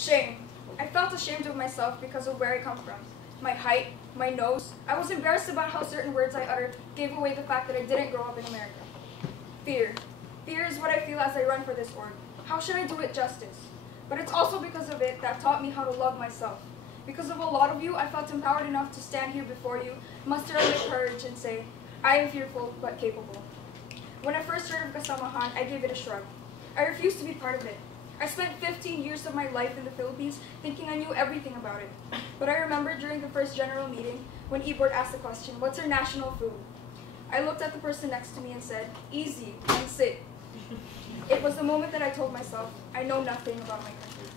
Shame. I felt ashamed of myself because of where I come from. My height, my nose. I was embarrassed about how certain words I uttered gave away the fact that I didn't grow up in America. Fear. Fear is what I feel as I run for this org. How should I do it justice? But it's also because of it that taught me how to love myself. Because of a lot of you, I felt empowered enough to stand here before you, muster up my courage, and say, I am fearful but capable. When I first heard of Kasamahan, I gave it a shrug. I refused to be part of it. I spent 15 years of my life in the Philippines thinking I knew everything about it. But I remember during the first general meeting when E-Board asked the question, what's our national food? I looked at the person next to me and said, easy, and sit. It was the moment that I told myself, I know nothing about my country.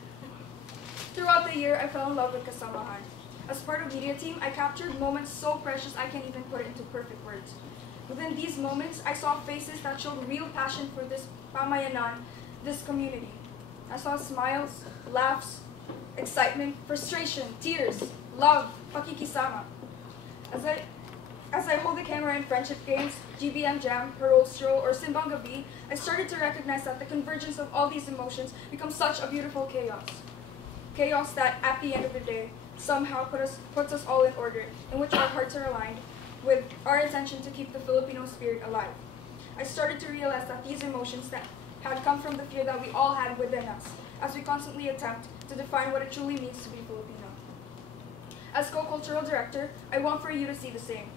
Throughout the year, I fell in love with Kasamahan. As part of media team, I captured moments so precious I can't even put it into perfect words. Within these moments, I saw faces that showed real passion for this pamayanan, this community. I saw smiles, laughs, excitement, frustration, tears, love, pakikisama. As I hold the camera in friendship games, GBM Jam, Parole Stroll, or Simbang Gabi, I started to recognize that the convergence of all these emotions becomes such a beautiful chaos. Chaos that, at the end of the day, somehow puts us all in order, in which our hearts are aligned with our intention to keep the Filipino spirit alive. I started to realize that these emotions that had come from the fear that we all had within us, as we constantly attempt to define what it truly means to be Filipino. As co-cultural director, I want for you to see the same.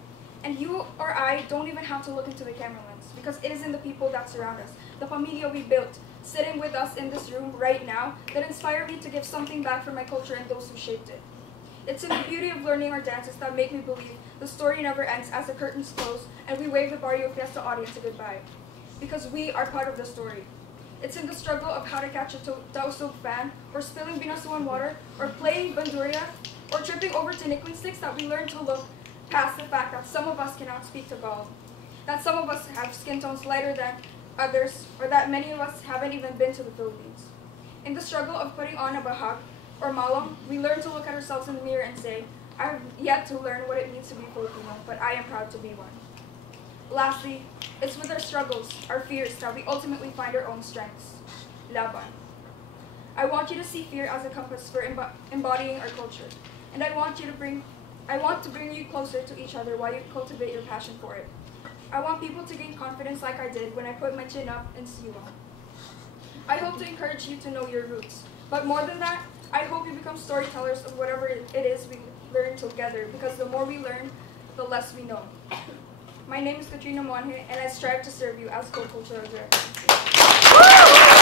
And you or I don't even have to look into the camera lens, because it is in the people that surround us, the pamilya we built, sitting with us in this room right now, that inspire me to give something back for my culture and those who shaped it. It's in the beauty of learning our dances that make me believe the story never ends as the curtains close and we wave the Barrio Fiesta audience a goodbye. Because we are part of the story. It's in the struggle of how to catch a tausug fan, or spilling binasuan water, or playing banduria, or tripping over tiniquing sticks that we learn to look past the fact that some of us cannot speak Tagalog, that some of us have skin tones lighter than others, or that many of us haven't even been to the Philippines. In the struggle of putting on a bahag, or malam, we learn to look at ourselves in the mirror and say, I have yet to learn what it means to be Filipino, but I am proud to be one. Lastly, it's with our struggles, our fears, that we ultimately find our own strengths. Laban. I want you to see fear as a compass for embodying our culture, and I want to bring you closer to each other while you cultivate your passion for it. I want people to gain confidence like I did when I put my chin up in Siwa. I hope to encourage you to know your roots, but more than that, I hope you become storytellers of whatever it is we learn together, because the more we learn, the less we know. My name is Katrina Monje, and I strive to serve you as co-cultural director.